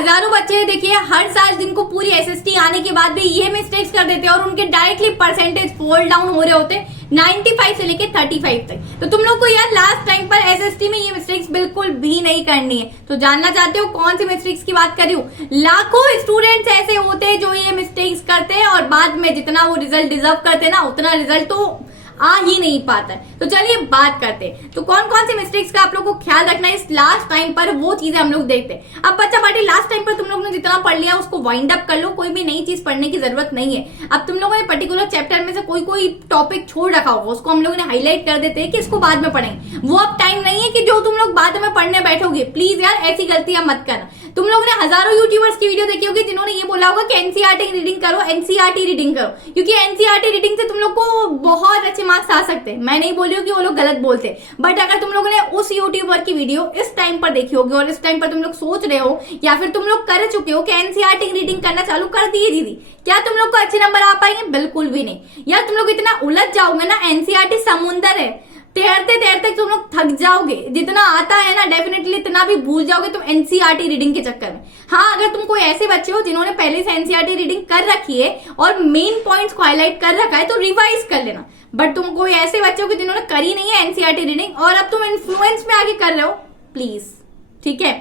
हजारों बच्चे देखिए हर साल जिनको पूरी एसएसटी आने के बाद भी ये मिस्टेक्स कर देते हैं और उनके डायरेक्टली परसेंटेज फॉल डाउन हो रहे होते 95 से लेके 35 तक। तो तुम लोग को यार लास्ट टाइम पर एसएसटी में ये मिस्टेक्स बिल्कुल भी नहीं करनी है। तो जानना चाहते हो कौन सी मिस्टेक्स की बात कर रही हूँ? लाखों स्टूडेंट्स ऐसे होते हैं जो ये मिस्टेक्स करते हैं और बाद में जितना वो रिजल्ट डिजर्व करते हैं ना उतना रिजल्ट तो आ ही नहीं पाता है। तो चलिए बात करते हैं तो कौन कौन सी मिस्टेक्स का आप लोगों को ख्याल रखना है इस लास्ट टाइम पर, वो चीजें हम लोग देखते हैं। अब बच्चा पार्टी लास्ट टाइम पर तुम लोग ने जितना पढ़ लिया उसको वाइंड अप कर लो, कोई भी नई चीज पढ़ने की जरूरत नहीं है। अब तुम लोगों ने पर्टिकुलर चैप्टर में से कोई टॉपिक छोड़ रखा होगा उसको हम लोगों ने हाईलाइट कर देते हैं कि इसको बाद में पढ़ेंगे। वो अब टाइम नहीं है कि जो तुम लोग बाद में पढ़ने बैठोगे। प्लीज यार ऐसी गलतियां मत करना। तुम लोगों ने हजारों यूट्यूबर्स की वीडियो देखी होगी जिन्होंने ये बोला होगा कि एनसीईआरटी रीडिंग करो, एनसीईआरटी रीडिंग करो, क्योंकि एनसीईआरटी रीडिंग से तुम लोग को बहुत अच्छे मार्क्स आ सकते हैं। मैं नहीं बोल रही हूँ कि वो लोग गलत बोलते, बट अगर तुम लोगों ने उस यूट्यूबर की वीडियो इस टाइम पर देखी होगी और इस टाइम पर तुम लोग सोच रहे हो या फिर तुम लोग कर चुके हो कि एनसीईआरटी रीडिंग करना चालू कर दिए दीदी, क्या तुम लोग को अच्छे नंबर आ पाएंगे? बिल्कुल भी नहीं यार। तुम लोग इतना उलझ जाओगे ना, एनसीईआरटी समुंदर है, तैरते तैरते तुम लोग थक जाओगे। जितना आता है ना डेफिनेटली इतना भी भूल जाओगे तुम एनसीईआरटी रीडिंग के चक्कर में। हाँ, अगर तुम कोई ऐसे बच्चे हो जिन्होंने पहले से एनसीईआरटी रीडिंग कर रखी है और मेन पॉइंट्स को हाईलाइट कर रखा है तो रिवाइज कर लेना। बट तुम कोई ऐसे बच्चे हो कि जिन्होंने करी नहीं है एनसीईआरटी रीडिंग और अब तुम इन्फ्लुएंस में आगे कर रहे हो, प्लीज। ठीक है।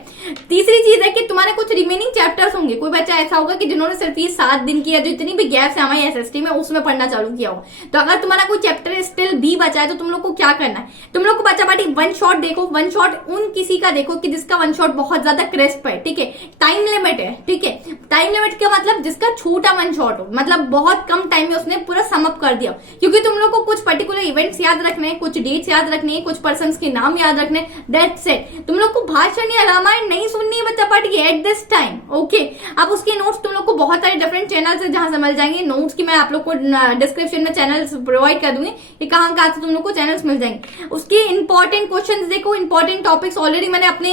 तीसरी चीज है कि तुम्हारे कुछ रिमेनिंग चैप्टर्स होंगे। कोई बच्चा ऐसा होगा कि जिन्होंने सिर्फ ये 7 दिन की या जो इतनी भी गैप्स है हमारी एसएसटी में उसमें पढ़ना चालू किया हो। तो अगर तुम्हारा कोई चैप्टर स्टिल भी बचा है तो तुम लोग को क्या करना है? तुम लोग को बच्चा पार्टी वन शॉट देखो। वन शॉट उन किसी का देखो कि जिसका वन शॉट बहुत ज्यादा क्रिस्प है। ठीक है, टाइम लिमिट है। ठीक है, टाइम लिमिट का मतलब जिसका छोटा वन शॉट हो, मतलब बहुत कम टाइम में उसने पूरा समअप कर दिया। क्योंकि तुम लोग को कुछ पर्टिकुलर इवेंट्स याद रखने हैं, कुछ डेट्स याद रखने हैं, कुछ पर्सन के नाम याद रखने, दैट्स इट। तुम लोग को भाषण या रामायण नहीं सुननी है बच्चा party at this time. Okay, अब उसके नोट्स तुम लोग को बहुत सारे डिफरेंट चैनल्स है जहां से मिल जाएंगे। नोट्स की मैं आप लोग को डिस्क्रिप्शन में चैनल्स प्रोवाइड कर दूंगी कि कहां कहां से तुम लोग को चैनल्स मिल जाएंगे। उसके इंपॉर्टेंट क्वेश्चंस देखो, इंपॉर्टेंट टॉपिक्स ऑलरेडी मैंने अपने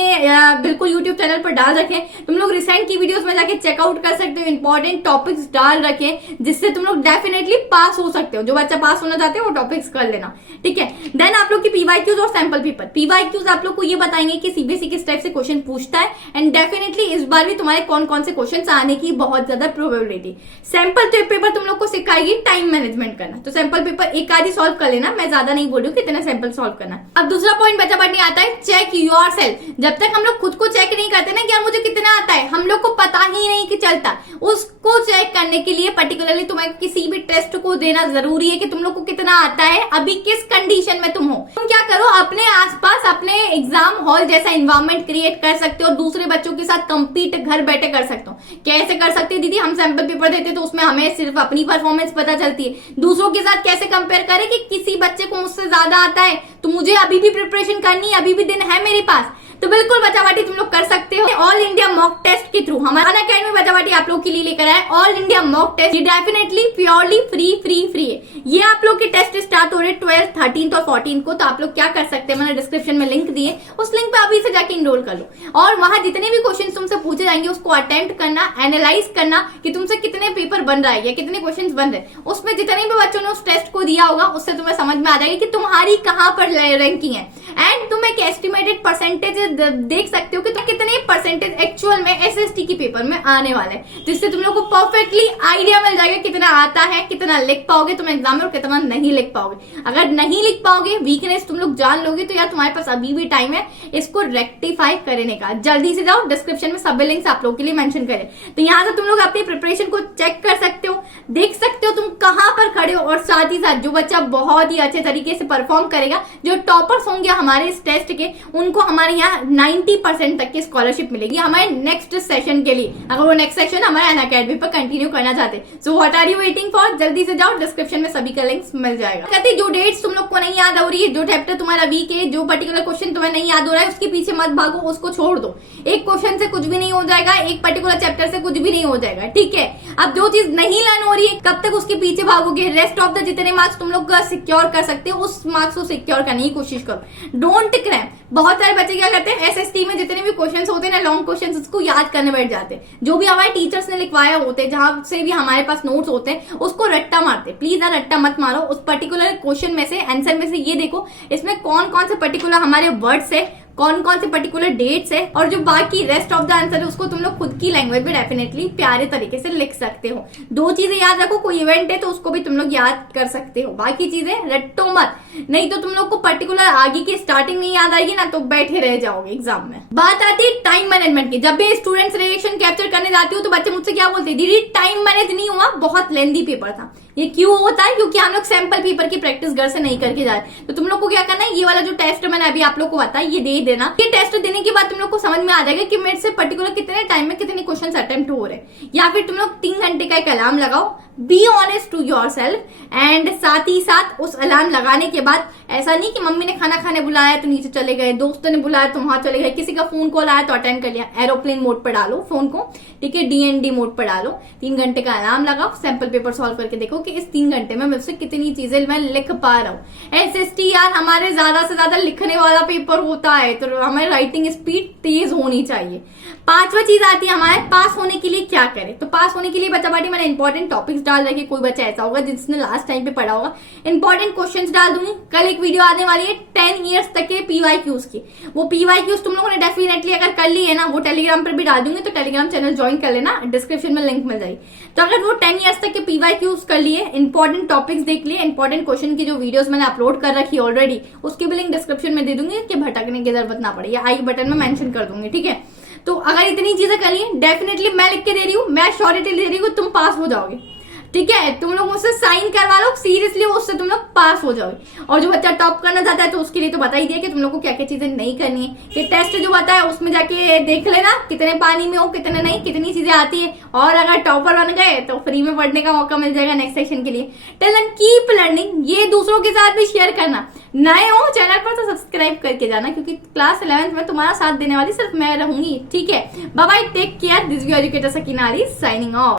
बिल्कुल यूट्यूब चैनल पर डाल रखे हैं। तुम लोग रिसेंट की वीडियोस में जाके चेकआउट कर सकते हो। इंपॉर्टेंट टॉपिक्स डाल रखे जिससे तुम लोग डेफिनेटली पास हो सकते हो। जो बच्चा पास होना चाहते हो वो टॉपिक्स कर लेना। ठीक है, देन आप लोग की पीवाईक्यूज और सैंपल पेपर। पीवाईक्यूज आप लोग को ये बताएंगे कि सीबीएसई किस टाइप से क्वेश्चन पूछता है एंड डेफिनेटली इस बार भी तुम्हारे कौन कौन से क्वेश्चंस आने की बहुत ज्यादा प्रोबेबिलिटी। सैंपल पेपर तुम लोग को सिखाएगी टाइम मैनेजमेंट करना। तो सैंपल पेपर एक आधी सॉल्व कर लेना, मैं ज्यादा नहीं बोल रही हूँ कितना सैंपल सॉल्व करना। अब दूसरा पॉइंट बच्चा पार्टी आता है चेक योरसेल्फ। जब तक हम लोग खुद को चेक नहीं करते ना कि यार मुझे कितना आता है, हम लोग को पता ही नहीं कि चलता। उसको चेक करने के लिए पर्टिकुलरली तुम्हें किसी भी टेस्ट को देना जरूरी है कि तुम लोग को कितना आता है, अभी किस कंडीशन में तुम हो। तुम क्या करो, अपने आसपास अपने एग्जाम हॉल जैसा एनवायरमेंट क्रिएट कर सकते हो, दूसरे बच्चों के साथ कंपीट घर बैठे कर सकते हो। कैसे कर सकते हैं दीदी? हम सैंपल पेपर देते तो उसमें हमें सिर्फ अपनी परफॉर्मेंस पता चलती है। दूसरों के साथ कैसे कंपेयर करें कि किसी बच्चे को मुझसे ज्यादा आता है तो मुझे अभी भी प्रिपरेशन करनी है, अभी भी दिन है मेरे पास। तो बिल्कुल बच्चा पार्टी तुम लोग कर सकते हो। ऑल इंडिया मॉक टेस्ट के थ्रू हमारा अनअकैडमी बच्चा पार्टी आप लोग के लिए लेकर आए ऑल इंडिया मॉक टेस्ट। ये डेफिनेटली प्योरली फ्री है। ये आप लोग के टेस्ट स्टार्ट हो रहे 12, 13 और 14 को। तो आप लोग क्या कर सकते हैं, मैंने डिस्क्रिप्शन में लिंक दिए, उस लिंक पे अभी से जाके इनरोल कर लो और वहां जितने भी क्वेश्चन तुमसे पूछे जाएंगे उसको अटेम्प्ट करना, एनालाइज करना कि तुमसे कितने पेपर बन रहा है या कितने क्वेश्चन बन रहे हैं। उसमें जितने भी बच्चों ने उस टेस्ट को दिया होगा उससे तुम्हें समझ में आ जाएगी कि तुम्हारी कहां पर रैंकिंग है एंड तुम एक एस्टिमेटेड परसेंटेज देख सकते हो कि तुम कितने परसेंटेज एक्चुअल में एसएसटी की पेपर में आने वाले हैं, जिससे तुम लोग को परफेक्टली आइडिया मिल जाएगा कितना आता है, कितना लिख पाओगे तुम एग्जाम में और कितना नहीं लिख पाओगे। अगर नहीं लिख पाओगे, वीकनेस तुम लोग जान लोगे तो यार तुम्हारे पास अभी भी टाइम है इसको रेक्टिफाई करने का। जल्दी से जाओ, डिस्क्रिप्शन में सभी लिंक्स आप लोगों के लिए मेंशन करें। तो यहाँ से तुम लोग अपनी प्रिपरेशन को चेक कर सकते हो, देख सकते हो तुम कहां पर खड़े हो और साथ ही साथ जो बच्चा बहुत ही अच्छे तरीके से परफॉर्म करेगा, जो टॉपर्स होंगे हमारे इस टेस्ट के, उनको हमारे यहाँ 90% तक की स्कॉलरशिप मिलेगी हमारे नेक्स्ट सेशन के लिए, अगर वो नेक्स्ट सेशन हमारे अनअकैडमी पर कंटिन्यू करना चाहते हैं। So what are you waiting for? जल्दी से जाओ, डिस्क्रिप्शन में सभी का लिंक्स मिल जाएगा। कहते जो डेट्स तुम लोग को नहीं याद हो रही है, जो चैप्टर तुम्हारा वीक है, जो पर्टिकुलर क्वेश्चन तुम्हें नहीं याद हो रहा है, उसके पीछे मत भागो, उसको छोड़ दो। एक क्वेश्चन से कुछ भी नहीं हो जाएगा, एक पर्टिकुलर चैप्टर से कुछ भी नहीं हो जाएगा। ठीक है, अब जो चीज नहीं लर्न हो रही है कब तक उसके पीछे भागोगे? रेस्ट ऑफ द जितने मार्क्स तुम लोग सिक्योर कर सकते हो उस मार्क्स को सिक्योर करने की कोशिश करो। Don't cram. बहुत सारे बच्चे क्या करते हैं, एसएसटी में जितने भी क्वेश्चंस होते हैं ना, लॉन्ग क्वेश्चंस, उसको याद करने बैठ जाते हैं। जो भी हमारे टीचर्स ने लिखवाया होते हैं, जहां से भी हमारे पास नोट्स होते हैं, उसको रट्टा मारते। प्लीज यार रट्टा मत मारो। उस पर्टिकुलर क्वेश्चन में से, आंसर में से ये देखो इसमें कौन कौन से पर्टिकुलर हमारे वर्ड्स है, कौन कौन से पर्टिकुलर डेट्स है, और जो बाकी रेस्ट ऑफ द आंसर है उसको तुम लोग खुद की लैंग्वेज में डेफिनेटली प्यारे तरीके से लिख सकते हो। 2 चीजें याद रखो, कोई इवेंट है तो उसको भी तुम लोग याद कर सकते हो, बाकी चीजें रट्टो मत, नहीं तो तुम लोग को पर्टिकुलर आगे की स्टार्टिंग नहीं याद आएगी ना तो बैठे रह जाओगे एग्जाम में। बात आती है टाइम मैनेजमेंट की। जब भी स्टूडेंट्स रिएक्शन कैप्चर करने जाती हूँ तो बच्चे मुझसे क्या बोलते हैं, दीदी टाइम मैनेज नहीं हुआ, बहुत लेंथी पेपर था। ये क्यों होता है? क्योंकि हम लोग सैंपल पेपर की प्रैक्टिस घर से नहीं करके जा रहे। तो तुम लोग को क्या करना है, ये वाला जो टेस्ट मैंने अभी आप लोग को बताया ये दे देना। ये टेस्ट देने के बाद तुम लोग को समझ में आ जाएगा कि मेरे से पर्टिकुलर कितने टाइम में कितने क्वेश्चन अटेम्प्ट हो रहे हैं। या फिर तुम लोग 3 घंटे का एक अलार्म लगाओ, be honest to yourself, and साथ ही साथ उस अलार्म लगाने के बाद ऐसा नहीं कि मम्मी ने खाना खाने बुलाया तो नीचे चले गए, दोस्तों ने बुलाया तो वहां चले गए, किसी का फोन कॉल आया तो अटेंड कर लिया। एरोप्लेन मोड पर डालो फोन को, ठीक है, DND मोड पर डालो, 3 घंटे का अलार्म लगाओ, सैंपल पेपर सॉल्व करके देखो कि इस 3 घंटे में मुझसे कितनी चीजें मैं लिख पा रहा हूँ। SST यार हमारे ज्यादा से ज्यादा लिखने वाला पेपर होता है, तो हमारी राइटिंग स्पीड तेज होनी चाहिए। 5वां चीज आती है हमारे पास होने के लिए क्या करें। तो पास होने के लिए बच्चा बाटी मैंने इंपॉर्टेंट टॉपिक्स डाल रखे। कोई बच्चा ऐसा होगा जिसने लास्ट टाइम पे पढ़ा होगा, इंपॉर्टेंट क्वेश्चंस डाल दूंगी। कल एक वीडियो आने वाली है 10 इयर्स तक के PYQs की, वो PYQs तुम लोगों ने डेफिनेटली अगर कर ली है ना, वो टेलीग्राम पर भी डाल दूंगी, तो टेलीग्राम चैनल ज्वाइन कर लेना, डिस्क्रिप्शन में लिंक मिल जाएगी। तो अगर वो 10 इयर्स तक के PYQs कर लिए, इंपॉर्टेंट टॉपिक्स देख लिए, इंपॉर्टेंट क्वेश्चन की जो वीडियोस मैंने अपलोड कर रखी ऑलरेडी, उसकी भी लिंक डिस्क्रिप्शन में दे दूंगी कि भटकने की जरूरत ना पड़े, या आई बटन में मेंशन कर दूंगी, ठीक है। तो अगर इतनी चीजें करिए, डेफिनेटली मैं लिख के दे रही हूँ, मैं श्योरिटी दे रही हूँ तुम पास हो जाओगे, ठीक है। तुम लोग मुझसे साइन करवा लो, सीरियसली उससे तुम लोग पास हो जाओगे। और जो बच्चा टॉप करना चाहता है तो उसके लिए तो बता ही दिया कि तुम लोग को क्या क्या चीजें नहीं करनी है। ये टेस्ट जो बताया उसमें जाके देख लेना कितने पानी में हो, कितने नहीं, कितनी चीजें आती है। और अगर टॉपर बन गए तो फ्री में पढ़ने का मौका मिल जाएगा नेक्स्ट सेशन के लिए। टिल देन कीप लर्निंग, ये दूसरों के साथ भी शेयर करना। नए हो चैनल पर तो सब्सक्राइब करके जाना, क्योंकि क्लास 11th में तुम्हारा साथ देने वाली सिर्फ मैं रहूंगी, ठीक है। Bye bye, take care, this is your educator Sakina Ali signing of.